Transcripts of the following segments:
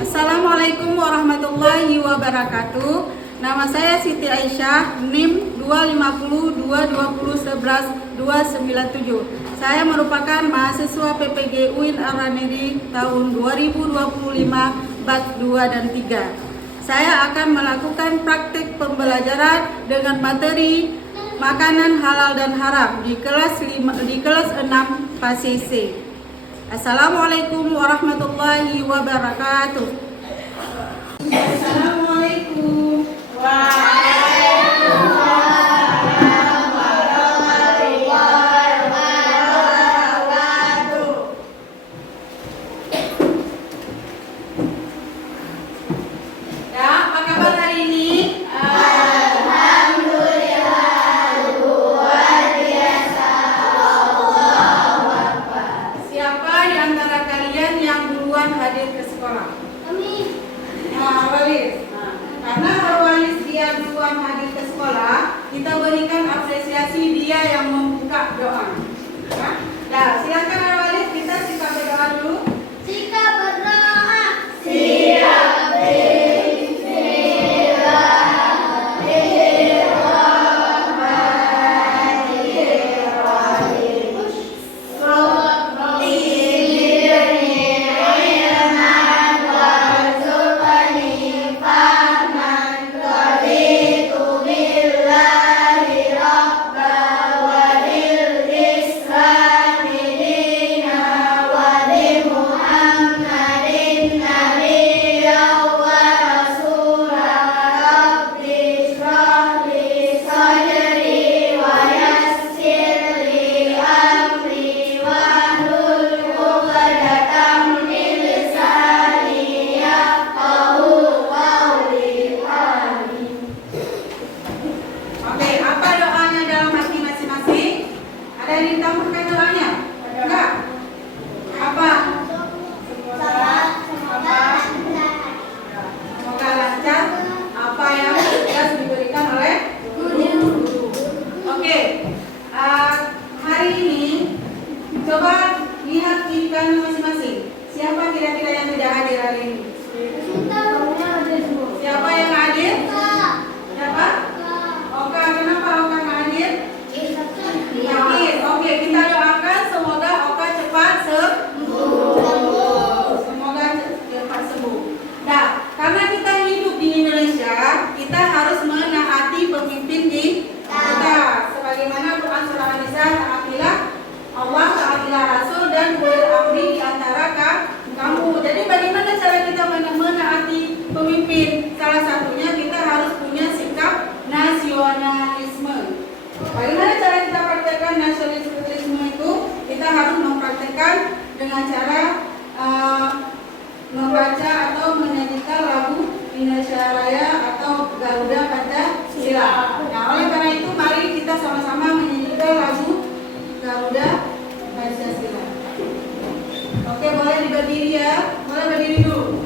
Assalamualaikum warahmatullahi wabarakatuh. Nama saya Siti Aisyah, NIM 25022011297. Saya merupakan mahasiswa PPG UIN Ar-Ramedi tahun 2025 batch 2 dan 3. Saya akan melakukan praktik pembelajaran dengan materi makanan halal dan haram di kelas 6 fase C. Assalamualaikum warahmatullahi wabarakatuh. Assalamualaikum. Waalaikumsalam warahmatullahi wabarakatuh. Ya, apa kabar hari ini? Alhamdulillah, luar biasa. Allahu Akbar. Siapa di antara kalian yang duluan hadir ke sekolah? Kami. Walis. Karena Walis dia duluan hadir ke sekolah, kita berikan apresiasi dia yang membuka doa. Nah, silakan Walis, kita siap berdoa dulu. Sikap berdoa. Siap. Oke, apa doanya dalam hati masing-masing? Ada yang ditambahkan doanya? Enggak? Apa? Semoga lancar apa yang tugas diberikan oleh guru. Oke, hari ini coba lihat ikan masing-masing. Siapa kira-kira yang tidak hadir hari ini? Siapa yang hadir? Siapa? Oka, kenapa Oka nggak hadir? Sakit. Oke, kita doakan semoga Oka cepat sembuh. Semoga cepat sembuh. Nah, karena kita hidup di Indonesia, kita harus menaati pemimpin kita. Sebagaimana Quran surah An-Nisa, taatilah Allah, taatilah Rasul, dan ulil amri di antara kamu. Jadi bagaimana cara kita menaati pemimpin? Salah satunya kita harus punya sikap nasionalisme. Bagaimana cara kita praktekkan nasionalisme itu? Kita harus mempraktekkan dengan cara membaca atau menyanyikan lagu Indonesia Raya atau Garuda Pancasila. Nah, oleh karena itu mari kita sama-sama menyanyikan lagu Garuda Pancasila. Oke, boleh berdiri ya. Boleh berdiri dulu.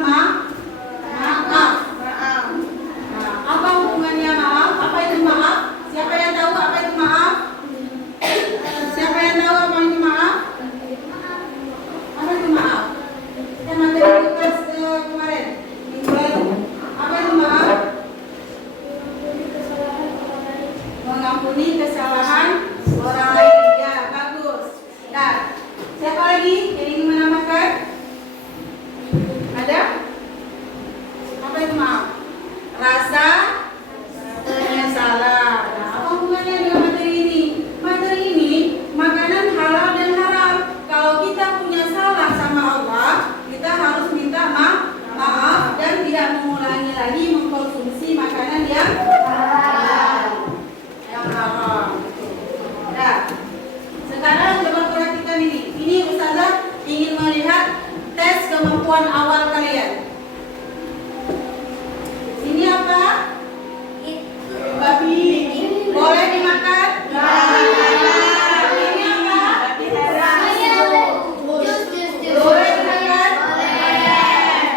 maaf. Nah, apa hubungannya maaf? Apa itu maaf? Siapa yang tahu apa itu maaf? Siapa yang tahu apa itu maaf? Apa itu maaf? Kita materi kelas kemarin minggu lalu. Apa itu maaf? Mengampuni kesalahan orang lain. Ya, bagus. Nah, siapa lagi yang ingin menambahkan? Ada? Apa itu maaf? Rasa penyesalan. Nah, apa hubungannya dengan materi ini? Materi ini makanan halal dan haram. Kalau kita punya salah sama Allah, kita harus minta maaf dan tidak mengulangi lagi mengkonsumsi makanan yang halal, yang haram. Nah, sekarang coba perhatikan ini. Ini Ustazah ingin melihat tes kemampuan awal kalian. Ini apa? Babi. Boleh dimakan? Ini apa? Boleh dimakan?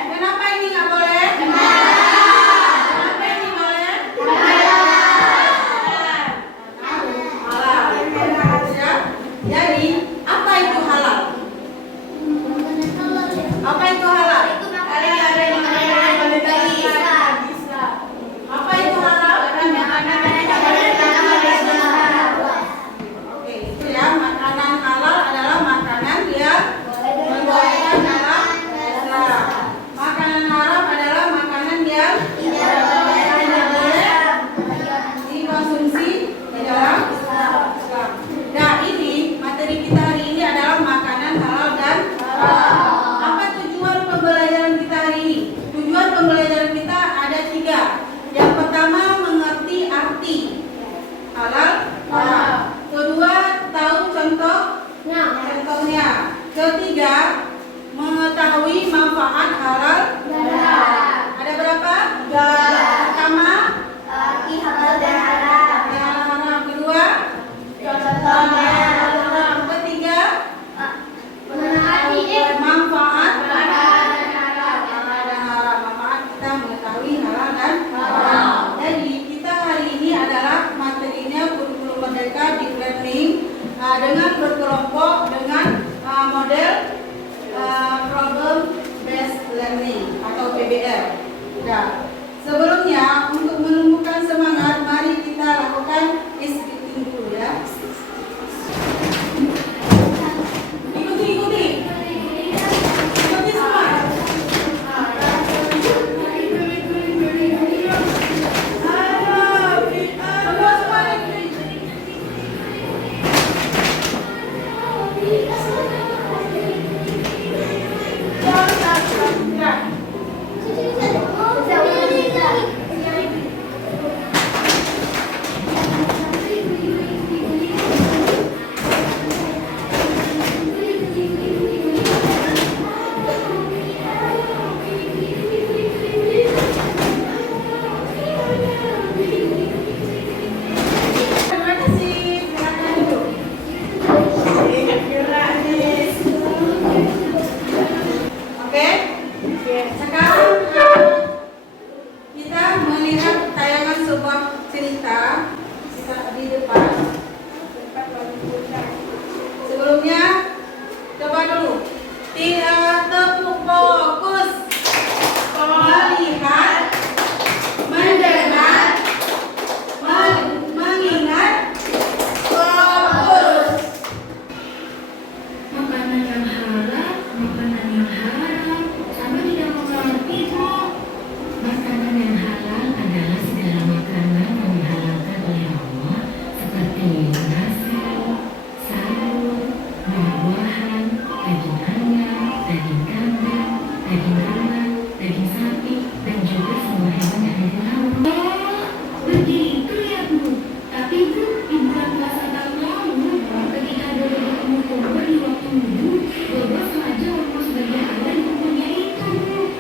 Kenapa ini nggak boleh? Kenapa ini boleh? Halal. Ya. Jadi, apa itu halal? Apa itu halal? Apa itu halal? Oke, itu ya. Makanan halal adalah makanan yang dibolehkan dalam Islam. Makanan haram adalah makanan yang tidak boleh dikonsumsi di dalam Islam. Nah, ini materi kita hari ini adalah makanan halal dan haram. Apa tujuan pembelajaran kita hari ini? Tujuan pembelajaran kita ada 3. Yang pertama, mengerti arti halal, haram. Kedua, tahu contohnya. Ketiga, mengetahui manfaat halal. Ada berapa? 3. Pertama, haram. Kedua, ketiga, manfaat halal dan haram. Manfaat kita mengetahui halal dan haram. Jadi kita hari ini adalah materinya kurikulum merdeka deep learning dengan berkelompok dengan model problem based learning atau PBL. Nah, sebelumnya untuk menumbuhkan semangat, mari kita lakukan speaking dulu ya. Ikuti semua. Terima kasih. Silakan duduk. Oke. Sekarang kita melihat tayangan sebuah cerita di depan. Sebelumnya, coba dulu. Tepuk fokus. Melihat, mendengar, mengingat, fokus. Makanan yang halal, makanan yang haram, sama tidak mengerti kok. Makanan yang halal adalah segala makanan yang dihalalkan oleh Allah, seperti nasi, sayur, buah-buahan, daging ayam, daging kambing, daging kambing, daging sapi, dan juga semua hewan yang ada di laut. Oh, begitu ya Bu. Tapi Bu, di bulan puasa tahun lalu, ketika ada bertemu korban di waktu wudhu, Bapak sengaja ngomong sebagian awal yang punya itu Bu.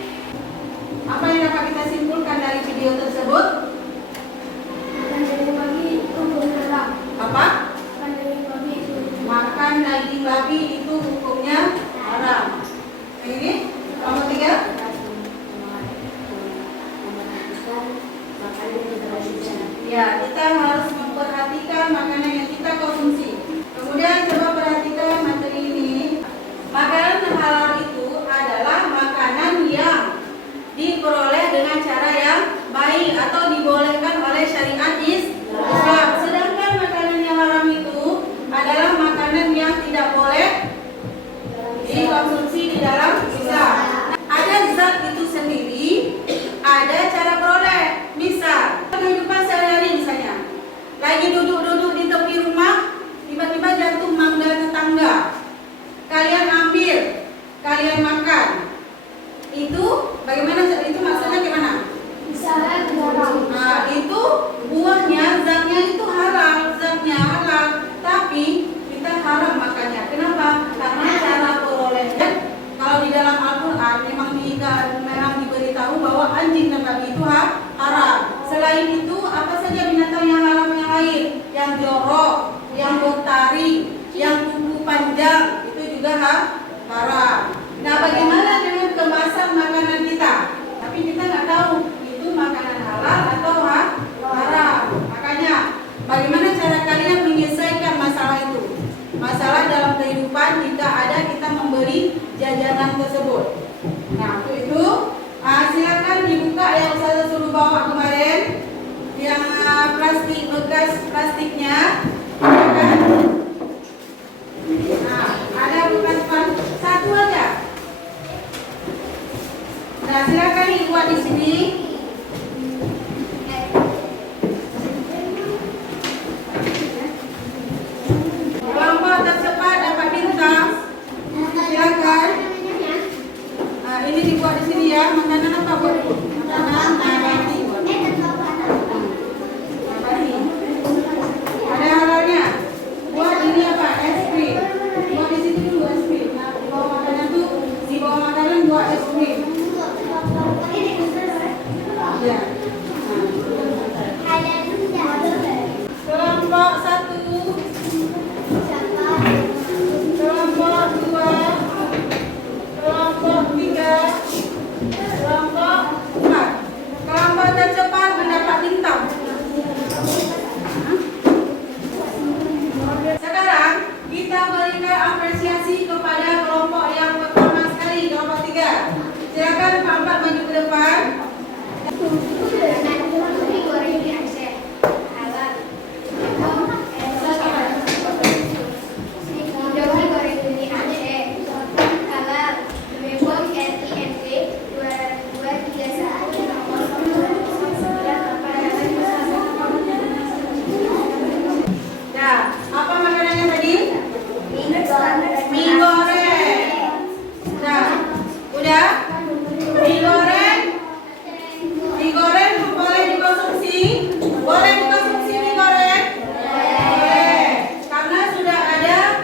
Apa yang dapat kita simpulkan dari video tersebut? Apa? Makan daging babi itu hukumnya haram. Yang ini? Nomor 3? Bagaimana itu maksudnya gimana? Misalnya garam. Nah, itu buahnya, zatnya itu halal, tapi kita haram makannya. Kenapa? Karena cara perolehnya, kalau di dalam Al-Quran memang diberitahu bahwa anjing dan babi itu haram. Selain itu, apa saja binatang yang haram yang lain, yang jorok, yang bertaring, yang kuku panjang, itu juga haram. Nah, bagaimana dengan kemasan makanan kita? Tapi kita nggak tahu itu makanan halal atau haram. Makanya, bagaimana cara kalian menyelesaikan masalah itu? Masalah dalam kehidupan jika ada kita membeli jajanan tersebut. Nah, untuk itu silakan dibuka yang saya suruh bawa kemarin, yang plastik bekas plastiknya. Silakan. Nah, ada bekas satu aja. Nah, silakan dibuat di sini. Kelompok tercepat dapat bintang. Silakan. Nah, ini dibuat di sini ya. Makanan apa buat? Makanan nabati. Nabati. Ada halalnya. Buat ini apa? Es krim. Buat di sini dulu es krim. Nah, di bawah makanan tuh, di bawah makanan buat es krim. Ya. Kelompok 1, kelompok 2, kelompok 3, kelompok 4. Kelompok tercepat mendapat bintang. Sekarang kita berikan apresiasi kepada kelompok yang pertama sekali, kelompok 3. Silakan Pak Ahmad maju ke depan. Nah, apa makanannya tadi? Mie goreng. Nah, udah? Mie goreng. Mie goreng boleh dikonsumsi? Boleh dikonsumsi mie goreng? Boleh. Karena sudah ada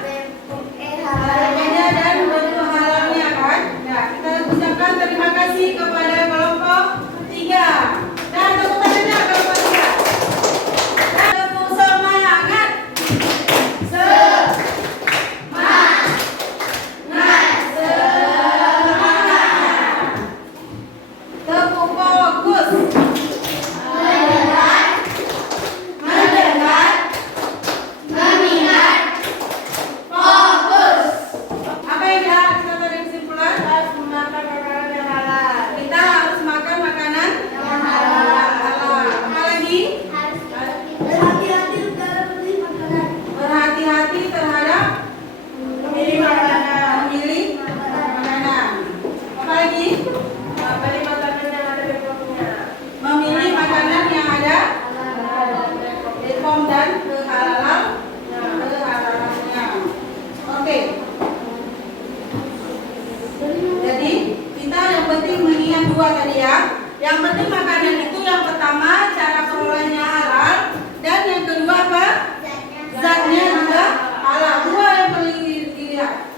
harganya dan bentuk halalnya kan? Nah, kita ucapkan terima kasih kepada kelompok 3. Dan tepuk tangannya kelompok 3. Tepuk semangat. Tepuk fokus. Mendengar, fokus. Apa yang kita tarik kesimpulan? Harus makan makanan yang halal. Kita harus makan makanan yang halal. Apa lagi? Berhati-hati terhadap memilih makanan. Apa lagi? Memilih makanan yang ada BPOM dan kehalalannya. Oke. Jadi kita yang penting mengingat 2 tadi ya. Yang penting makanan itu yang pertama cara perolehnya halal, dan yang kedua apa? Zatnya juga halal. 2 yang perlu dilihat.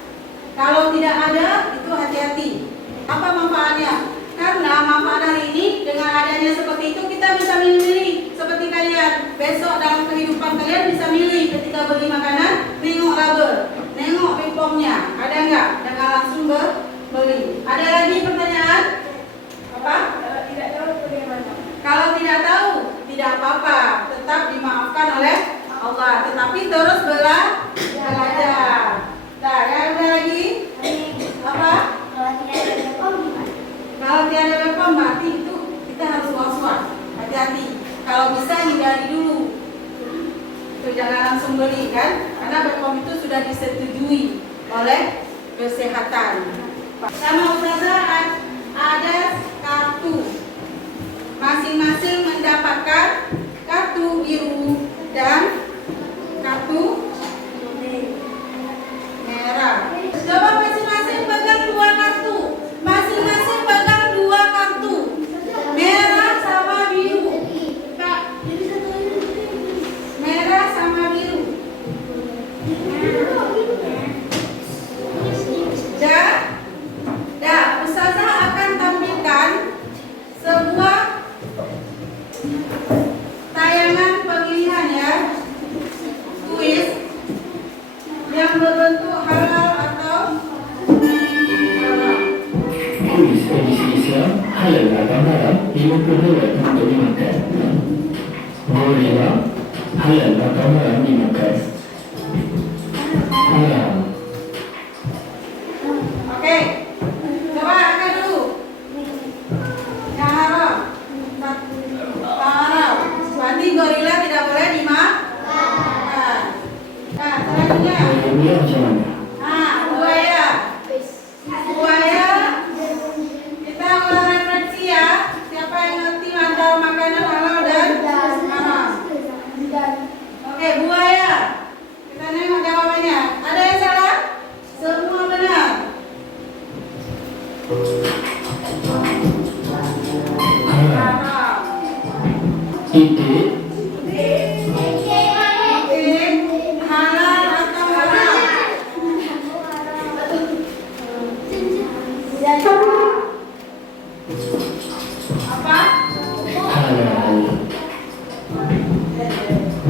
Kalau tidak ada itu hati-hati. Apa manfaatnya? Karena manfaat hari ini dengan adanya seperti itu kita bisa milih-milih. Seperti kalian besok dalam kehidupan kalian bisa milih ketika beli makanan, nengok label, nengok BPOM-nya, ada nggak? Jangan langsung beli. Ada lagi pertanyaan? Apa? Kalau tidak tahu, tidak apa-apa, tetap dimaafkan oleh Allah. Tetapi terus belajar. Nah, yang ada lagi? Apa? Kalau tiada BPOM berarti itu kita harus was-was, hati-hati. Kalau bisa hindari dulu. Itu jangan langsung beli kan? Karena BPOM itu sudah disetujui oleh kesehatan. Sama Ustazah ada kartu. Masing-masing mendapatkan kartu biru dan kartu merah. Coba masing-masing pegang 2 kartu. Masing-masing pegang 2 kartu. halal atau haram ini perlu untuk dimakan. Bolehlah halal atau haram dimakan. Haram. Oke, coba angkat dulu. Yang haram. Haram. Berarti gorila tidak boleh dimakan. Nah, selanjutnya. Boleh macam mana? Buaya. Buaya. Kita mulai refleksi ya. Siapa yang ngerti antara makanan halal dan haram? Oke, buaya. Kita nengok jawabannya. Ada yang salah? Semua benar. Haram. Haram. Titik. Halal atau haram? Apa? Halal.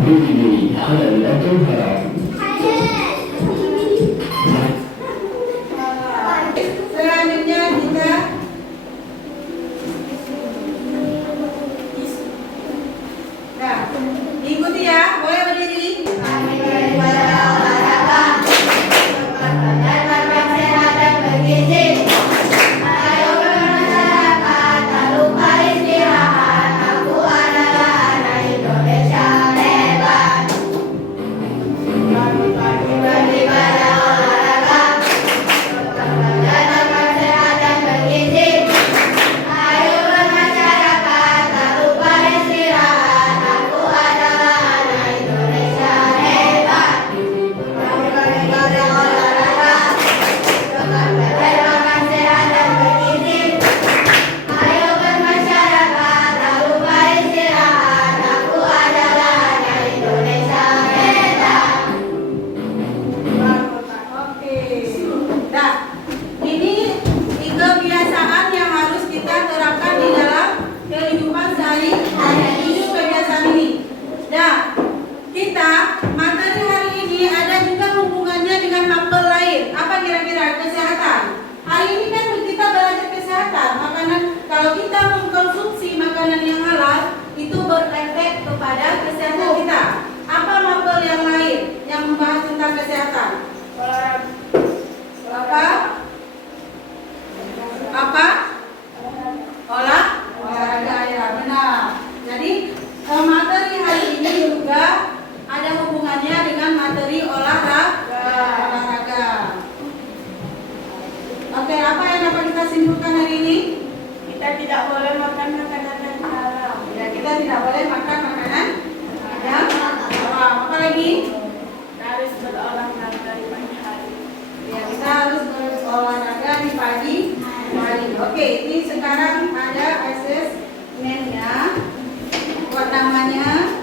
Bili-bili halal atau haram? Selanjutnya kita nah, diikuti ya, boleh berdiri. Oke. Nah, ini 3 kebiasaan yang harus kita terapkan di dalam kehidupan sehari-hari. Ini kebiasaan ini. Nah, kita materi hari ini ada juga hubungannya dengan mapel lain. Apa kira-kira? Kesehatan. Hari ini kan kita belajar kesehatan. Makanan, kalau kita mengkonsumsi makanan yang halal, itu berefek kepada kesehatan kita. Apa mapel yang lain yang membahas tentang kesehatan? Apa? Olahraga ya, benar. Jadi materi hari ini juga ada hubungannya dengan materi olahraga. Oke, apa yang dapat kita simpulkan hari ini? Kita tidak boleh makan makanan yang haram. Ya, kita tidak boleh makan makanan yang haram. Apa lagi? Harus berolahraga di pagi hari. Ya, kita harus berolahraga di pagi hari. Oke, ini sekarang ada asesmennya. Buat namanya.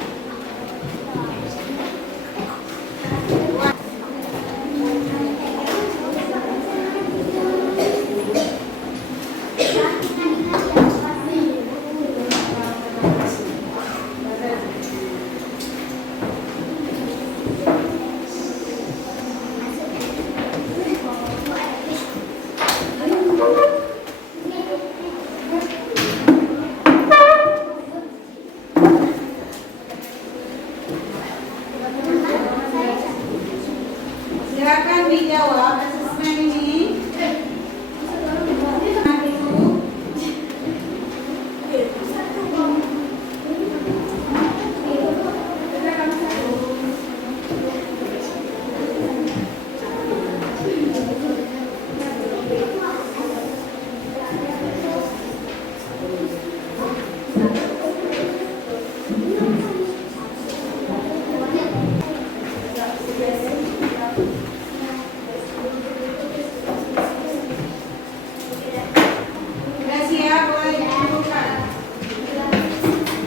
Silakan dijawab asesmen ini. Sudah siap, boleh dikumpulkan.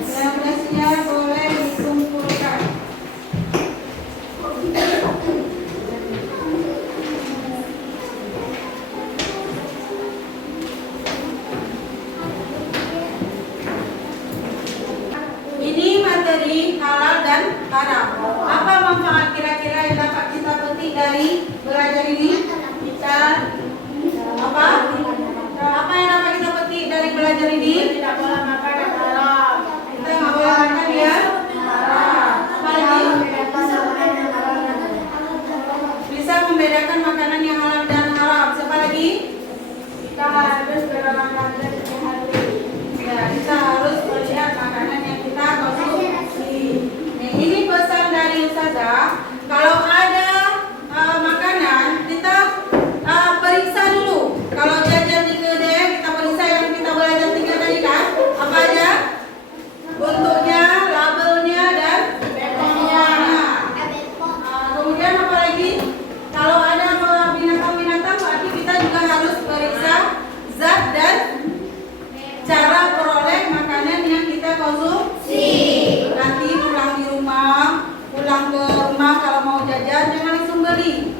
Sudah siap, boleh dikumpulkan. Ini materi halal dan haram. Apa manfaat kira-kira yang dapat kita petik dari belajar ini? Kita apa? Apa yang dapat kita petik dari belajar konsumsi. Nanti pulang ke rumah kalau mau jajan jangan langsung beli.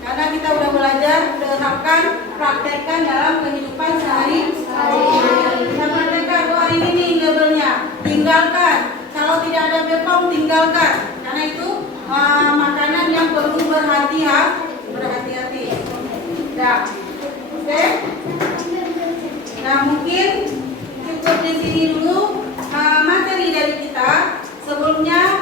Karena kita udah belajar, terapkan, praktekkan dalam kehidupan sehari-hari. Kita praktekkan hari ini nih labelnya, tinggalkan. Kalau tidak ada BPOM tinggalkan. Karena itu makanan yang perlu berhati-hati. Nah, oke. Nah, mungkin cukup di sini dulu materi dari kita. Sebelumnya